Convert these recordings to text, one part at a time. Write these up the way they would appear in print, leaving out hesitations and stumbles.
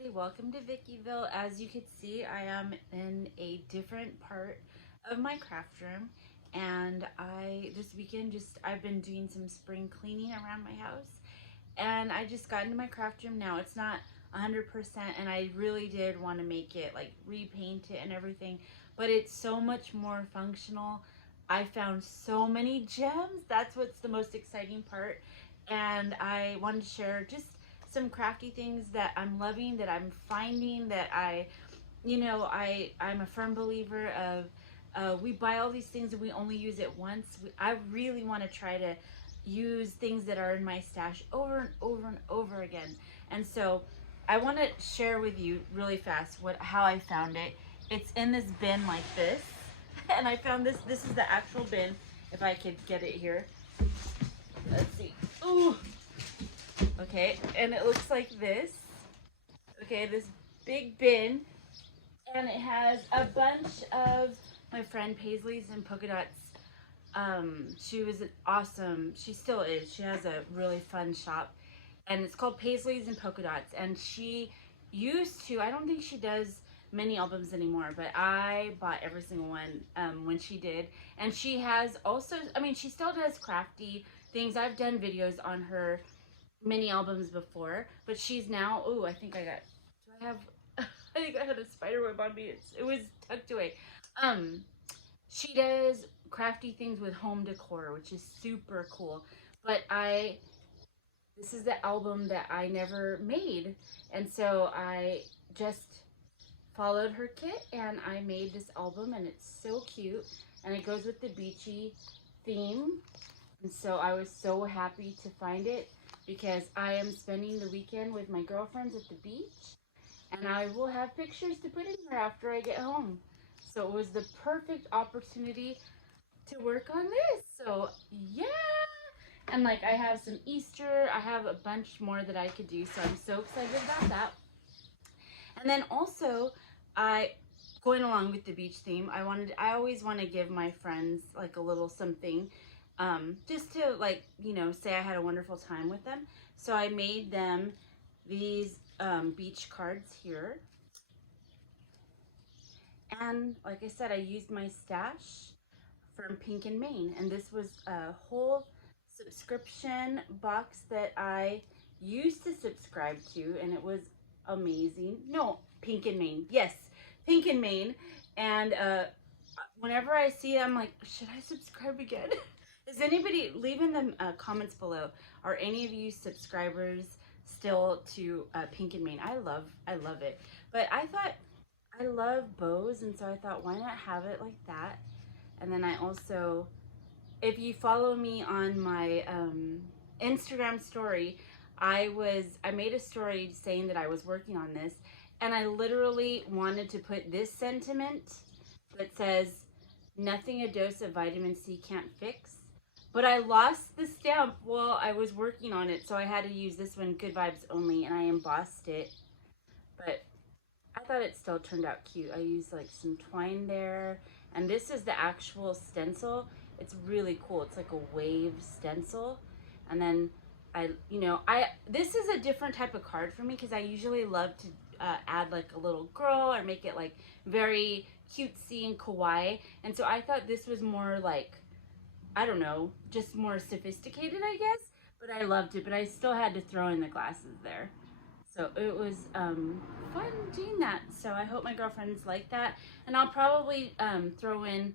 everybody, welcome to VICKYVILLE. As you can see, I am in a different part of my craft room, and this weekend I've been doing some spring cleaning around my house, and I just got into my craft room now. It's not 100%, and I really did want to make it, like, repaint it and everything, but it's so much more functional. I found so many gems. That's what's the most exciting part, and I wanted to share just some crafty things that I'm loving, that I'm finding, that I'm a firm believer of, we buy all these things and we only use it once. I really want to try to use things that are in my stash over and over and over again. And so I want to share with you really fast how I found it. It's in this bin like this. And I found this is the actual bin, if I could get it here. Let's see. Ooh. Okay, and it looks like this. Okay, this big bin, and it has a bunch of my friend Paisley's and polka dots. She was she still is. She has a really fun shop, and it's called Paisley's and polka dots. And she used to, I don't think she does many albums anymore, but I bought every single one when she did. And she has also, I mean, she still does crafty things. I've done videos on her mini albums before, but she's now, oh, I think I got, do I have, I think I had a spider web on me. It was tucked away. She does crafty things with home decor, which is super cool. But this is the album that I never made. And so I just followed her kit and I made this album, and it's so cute. And it goes with the beachy theme. And so I was so happy to find it, because I am spending the weekend with my girlfriends at the beach, and I will have pictures to put in here after I get home. So it was the perfect opportunity to work on this. So yeah, and like I have some Easter, I have a bunch more that I could do, so I'm so excited about that. And then also, going along with the beach theme, I always want to give my friends like a little something, just to, like, say I had a wonderful time with them. So I made them these beach cards here. And like I said, I used my stash from Pink and Maine. And this was a whole subscription box that I used to subscribe to, and it was amazing. No, Pink and Maine. Yes, Pink and Maine. And whenever I see it, I'm like, should I subscribe again? Is anybody, leave in the comments below, are any of you subscribers still to Pink and Maine? I love it. But I thought, I love bows, and so I thought, why not have it like that? And then I also, if you follow me on my Instagram story, I made a story saying that I was working on this, and I literally wanted to put this sentiment that says, nothing a dose of vitamin C can't fix. But I lost the stamp while I was working on it, so I had to use this one, Good Vibes Only, and I embossed it. But I thought it still turned out cute. I used like some twine there, and this is the actual stencil. It's really cool. It's like a wave stencil. And then this is a different type of card for me, because I usually love to add like a little girl or make it like very cutesy and kawaii. And so I thought this was more like, I don't know, just more sophisticated, I guess. But I loved it, but I still had to throw in the glasses there. So it was fun doing that. So I hope my girlfriends like that. And I'll probably throw in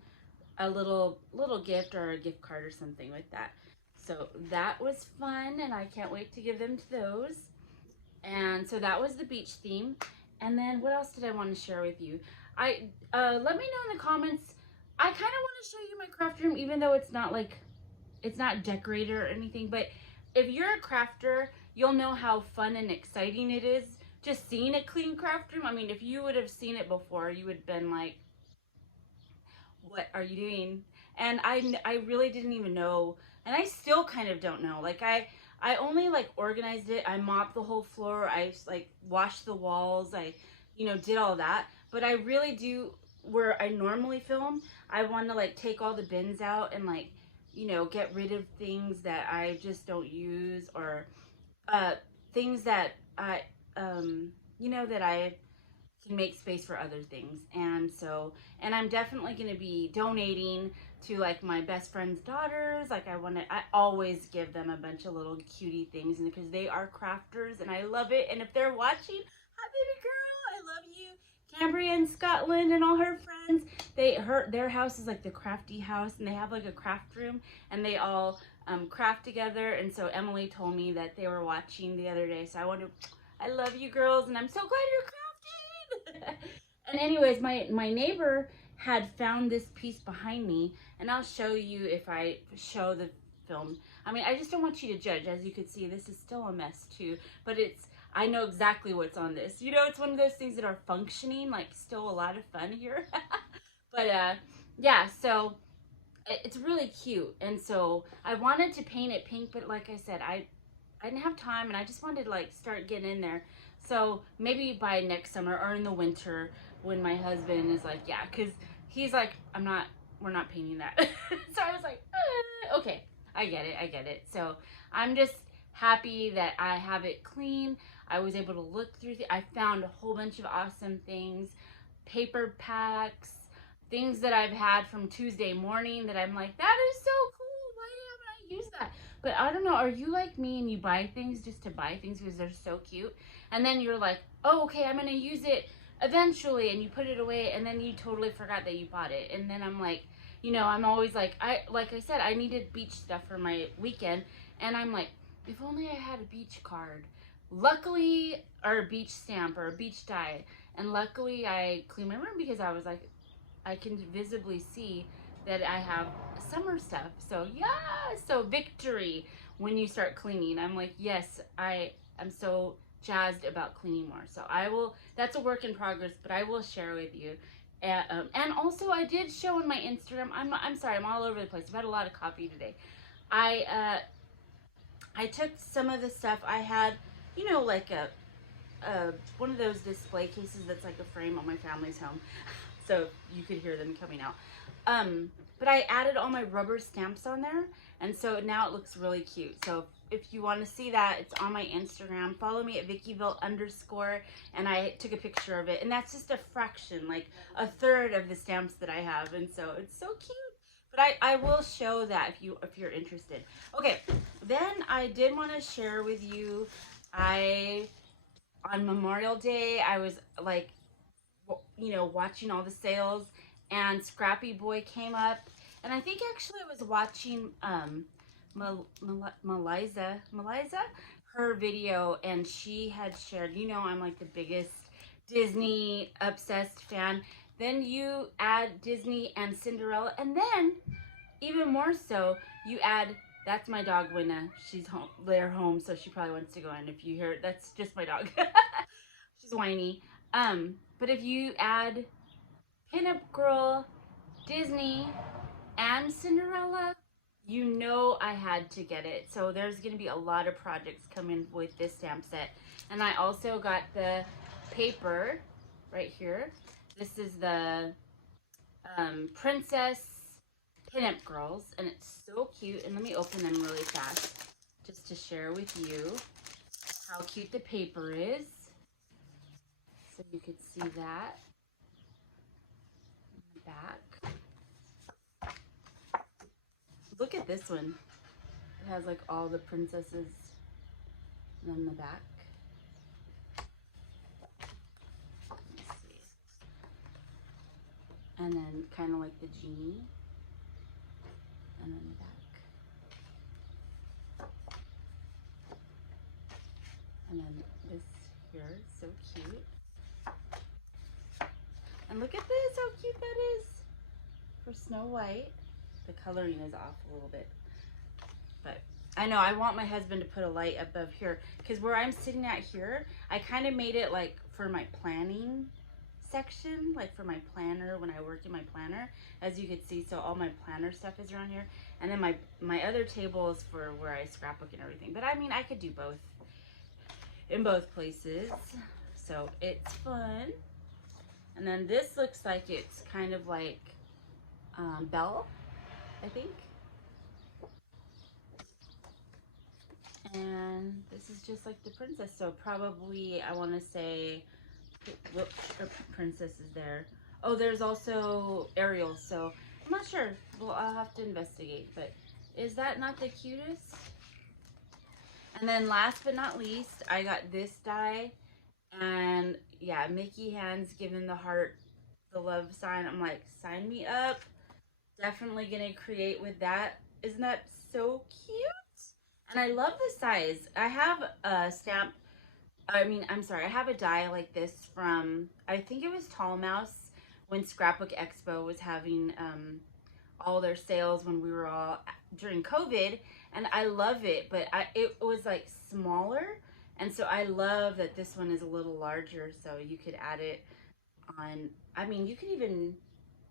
a little gift or a gift card or something with that. So that was fun, and I can't wait to give them to those. And so that was the beach theme. And then what else did I want to share with you? Let me know in the comments. I kind of want to show you my craft room, even though it's not like, it's not decorated or anything. But if you're a crafter, you'll know how fun and exciting it is just seeing a clean craft room. I mean, if you would have seen it before, you would have been like, what are you doing? And I really didn't even know, and I still kind of don't know. Like I only like organized it. I mopped the whole floor. I like washed the walls. I, did all that. But I really do, where I normally film, I want to like take all the bins out and like, get rid of things that I just don't use, or things that you know, that I can make space for other things. And so, and I'm definitely going to be donating to like my best friend's daughters. Like I always give them a bunch of little cutie things, and because they are crafters and I love it. And if they're watching, hi baby girl, I love you. Cambria in Scotland and all her friends, their house is like the crafty house, and they have like a craft room, and they all craft together. And so Emily told me that they were watching the other day, so I love you girls, and I'm so glad you're crafting. And anyways, my neighbor had found this piece behind me, and I'll show you if I show the film. I mean, I just don't want you to judge. As you can see, this is still a mess too, but I know exactly what's on this. You know, it's one of those things that are functioning, like still a lot of fun here. But yeah, so it's really cute. And so I wanted to paint it pink, but like I said, I didn't have time, and I just wanted to like start getting in there. So maybe by next summer or in the winter, when my husband is like, yeah, because he's like, we're not painting that. So I was like, okay, I get it. So I'm just happy that I have it clean. I was able to look through I found a whole bunch of awesome things, paper packs, things that I've had from Tuesday morning that I'm like, that is so cool. Why haven't I used that? But I don't know, are you like me and you buy things just to buy things because they're so cute? And then you're like, oh, okay, I'm going to use it eventually, and you put it away, and then you totally forgot that you bought it. And then I'm like, you know, I'm always like I said, I needed beach stuff for my weekend, and I'm like, if only I had a beach card. Luckily, or a beach stamp or a beach die. And luckily I cleaned my room because I was like, I can visibly see that I have summer stuff. So yeah, so victory when you start cleaning. I'm like, yes, I'm so jazzed about cleaning more. So that's a work in progress, but I will share with you. And also I did show on my Instagram, I'm sorry, I'm all over the place. I've had a lot of coffee today. I took some of the stuff I had, you know, like one of those display cases that's like a frame on my family's home. So you could hear them coming out. But I added all my rubber stamps on there, and so now it looks really cute. So if you want to see that, it's on my Instagram. Follow me at VICKYVILLE_, and I took a picture of it. And that's just a fraction, like a third of the stamps that I have, and so it's so cute. But I will show that if you're interested. Okay, then I did want to share with you, on Memorial Day, I was like, you know, watching all the sales, and ScrappyBoy came up, and I think actually I was watching Meliza, her video, and she had shared, you know, I'm like the biggest Disney obsessed fan. Then you add Disney and Cinderella, and then even more so, you add, that's my dog Winna. She's home. They're home, so she probably wants to go in. If you hear, that's just my dog. She's whiny. But if you add Pinup Girl, Disney, and Cinderella, you know I had to get it. So there's going to be a lot of projects coming with this stamp set. And I also got the paper right here. This is the Princess Pinup Girls, and it's so cute. And let me open them really fast just to share with you how cute the paper is. So you could see that in the back. Look at this one. It has like all the princesses in the back. Let me see. And then kind of like the genie. And then the back. And then this here is so cute. And look at this, how cute that is for Snow White. The coloring is off a little bit, but I know I want my husband to put a light above here, because where I'm sitting at here, I kind of made it like for my planning section, like for my planner when I work in my planner, as you could see. So all my planner stuff is around here, and then my other table is for where I scrapbook and everything. But I mean, I could do both in both places, so it's fun. And then this looks like it's kind of like Belle, I think. And this is just like the princess. So probably, I want to say, what princess is there? Oh, there's also Ariel. So I'm not sure. Well, I'll have to investigate. But is that not the cutest? And then last but not least, I got this die. And yeah, Mickey hands giving the heart, the love sign. I'm like, sign me up. Definitely gonna create with that. Isn't that so cute? And I love the size. I have a stamp. I'm sorry. I have a die like this from, I think it was Tall Mouse when Scrapbook Expo was having all their sales when we were all during COVID, and I love it. But it was like smaller, and so I love that this one is a little larger. So you could add it on. I mean, you could even,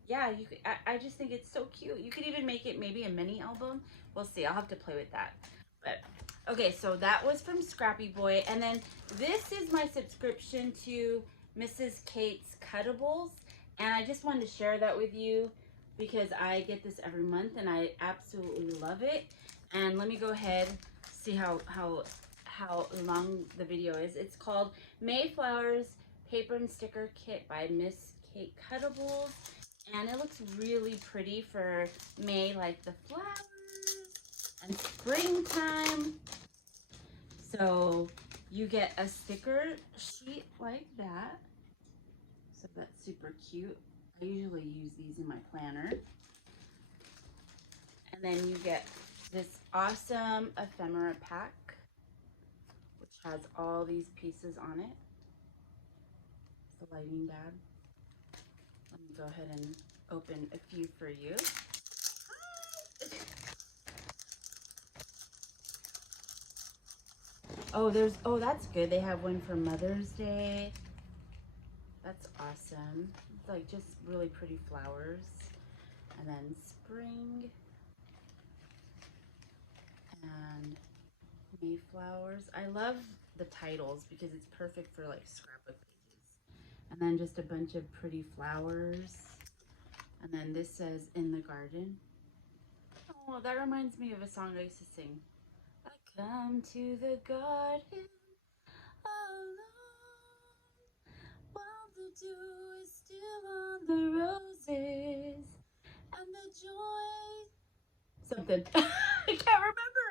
yeah, you could. I just think it's so cute. You could even make it maybe a mini album. We'll see. I'll have to play with that. But okay, so that was from ScrappyBoy, and then this is my subscription to Mrs. Kate's Cuttables, and I just wanted to share that with you because I get this every month and I absolutely love it. And let me go ahead, see how long the video is. It's called Mayflowers Paper and Sticker Kit by Miss Kate Cuttables, and it looks really pretty for May, like the flowers and springtime. So you get a sticker sheet like that. So that's super cute. I usually use these in my planner. And then you get this awesome ephemera pack, which has all these pieces on it. It's the lighting bag. Let me go ahead and open a few for you. Oh, that's good. They have one for Mother's Day. That's awesome. It's like just really pretty flowers. And then spring and Mayflowers. I love the titles because it's perfect for like scrapbook pages. And then just a bunch of pretty flowers. And then this says in the garden. Oh, that reminds me of a song I used to sing. I come to the garden alone while the dew is still on the roses and the joy. Something. I can't remember.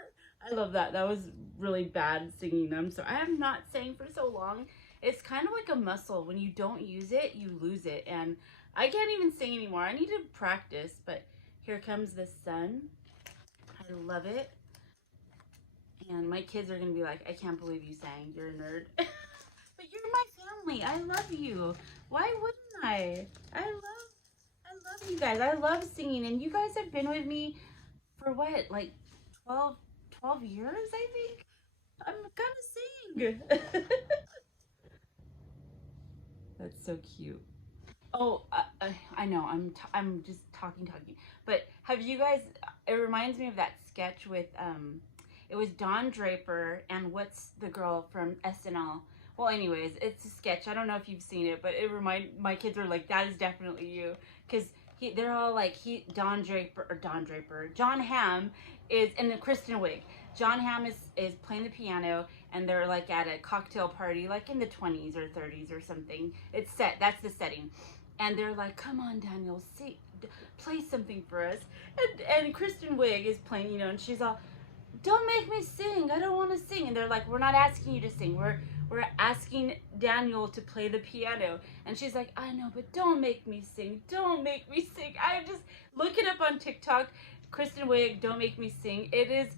I love that. That was really bad singing them. So I have not sang for so long. It's kind of like a muscle. When you don't use it, you lose it. And I can't even sing anymore. I need to practice. But here comes the sun. I love it. And my kids are going to be like, I can't believe you sang. You're a nerd. But you're my family. I love you. Why wouldn't I? I love you guys. I love singing. And you guys have been with me for what? Like 12 years, I think? I'm gonna sing. That's so cute. Oh, I know. I'm just talking. But have you guys? It reminds me of that sketch with it was Don Draper and what's the girl from SNL? Well, anyways, it's a sketch. I don't know if you've seen it, but my kids are like, that is definitely you, because they're all like John Hamm is in the Kristen Wiig. John Hamm is playing the piano, and they're like at a cocktail party, like in the 20s or 30s or something. It's set. That's the setting. And they're like, come on, Daniel, play something for us. And Kristen Wiig is playing, and she's all, don't make me sing. I don't want to sing. And they're like, we're not asking you to sing. We're asking Daniel to play the piano. And she's like, I know, but don't make me sing. Don't make me sing. I just look it up on TikTok. Kristen Wiig, don't make me sing. It is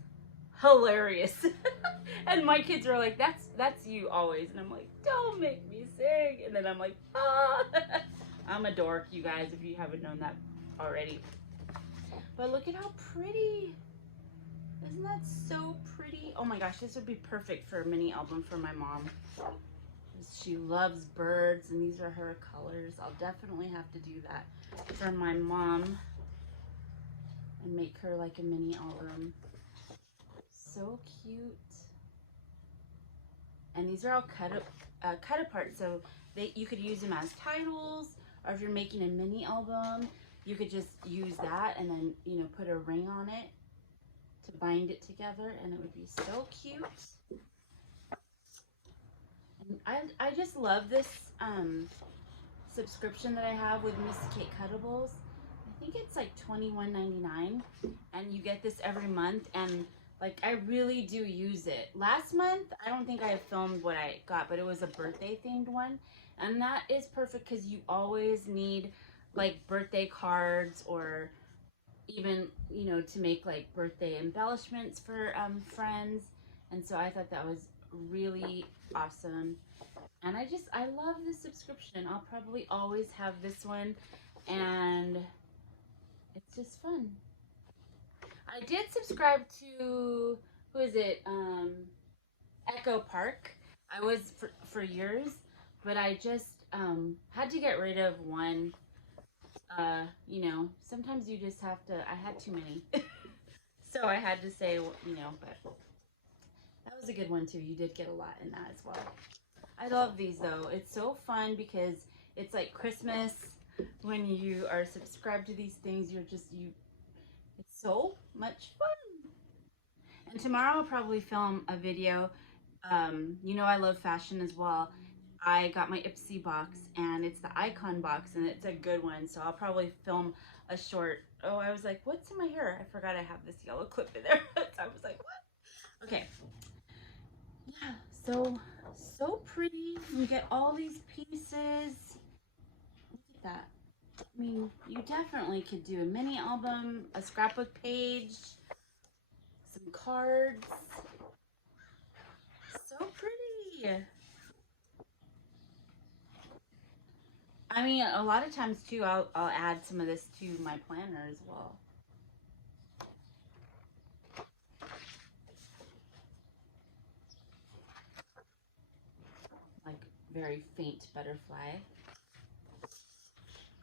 hilarious. And my kids are like, that's you always. And I'm like, don't make me sing. And then I'm like, ah. I'm a dork, you guys, if you haven't known that already. But look at how pretty. Isn't that so pretty? Oh my gosh, this would be perfect for a mini album for my mom. She loves birds, and these are her colors. I'll definitely have to do that for my mom and make her like a mini album. So cute. And these are all cut apart, so you could use them as titles, or if you're making a mini album, you could just use that and then, put a ring on it to bind it together, and it would be so cute. And I just love this subscription that I have with Miss Kate Cuttables. I think it's like $21.99, and you get this every month, and like I really do use it. Last month, I don't think I filmed what I got, but it was a birthday themed one, and that is perfect because you always need like birthday cards, or even, you know, to make like birthday embellishments for friends. And so I thought that was really awesome. And I love this subscription. I'll probably always have this one, and it's just fun. I did subscribe to, who is it? Echo Park. I was for years, but I just had to get rid of one. You know, sometimes you just have to, I had too many. So I had to say, you know, but that was a good one too. You did get a lot in that as well. I love these though. It's so fun because it's like Christmas when you are subscribed to these things. It's so much fun. And tomorrow I'll probably film a video. You know, I love fashion as well. I got my Ipsy box, and it's the Icon box, and it's a good one. So I'll probably film a short. Oh, I was like, what's in my hair? I forgot I have this yellow clip in there. So I was like, what? Okay. Yeah, so pretty. You get all these pieces. Look at that. I mean, you definitely could do a mini album, a scrapbook page, some cards. So pretty. I mean, a lot of times too, I'll add some of this to my planner as well. Like very faint butterfly.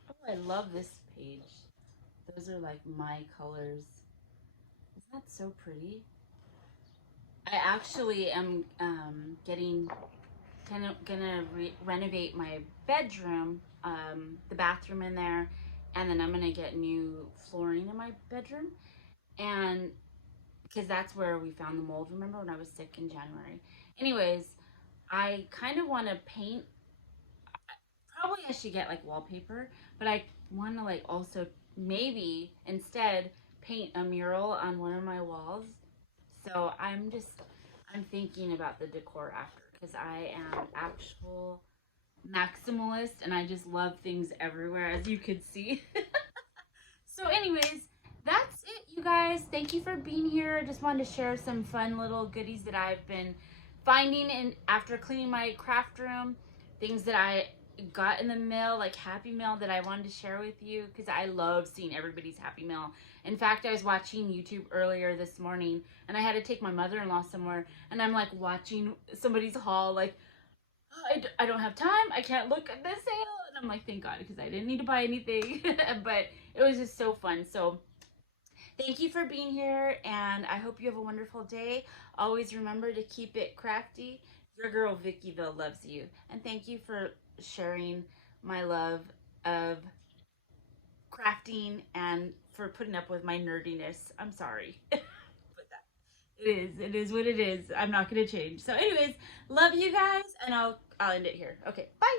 Oh, I love this page. Those are like my colors. Isn't that so pretty? I actually am gonna renovate my bedroom, the bathroom in there, and then I'm gonna get new flooring in my bedroom, and because that's where we found the mold. Remember when I was sick in January? Anyways, I kind of want to paint. Probably I should get like wallpaper, but I want to like also maybe instead paint a mural on one of my walls. So I'm thinking about the decor after, because I am actual maximalist and I just love things everywhere, as you could see. So anyways, that's it, you guys. Thank you for being here. I just wanted to share some fun little goodies that I've been finding after cleaning my craft room, things that I got in the mail, like Happy Mail, that I wanted to share with you, because I love seeing everybody's Happy Mail. In fact, I was watching YouTube earlier this morning, and I had to take my mother-in-law somewhere, and I'm like watching somebody's haul, like, oh, I don't have time, I can't look at this sale, and I'm like, thank God, because I didn't need to buy anything. But it was just so fun. So thank you for being here, and I hope you have a wonderful day. Always remember to keep it crafty. Your girl VICKYVILLE loves you, and thank you for sharing my love of crafting and for putting up with my nerdiness. I'm sorry. But it is what it is. I'm not going to change. So anyways, love you guys, and I'll end it here. Okay, bye.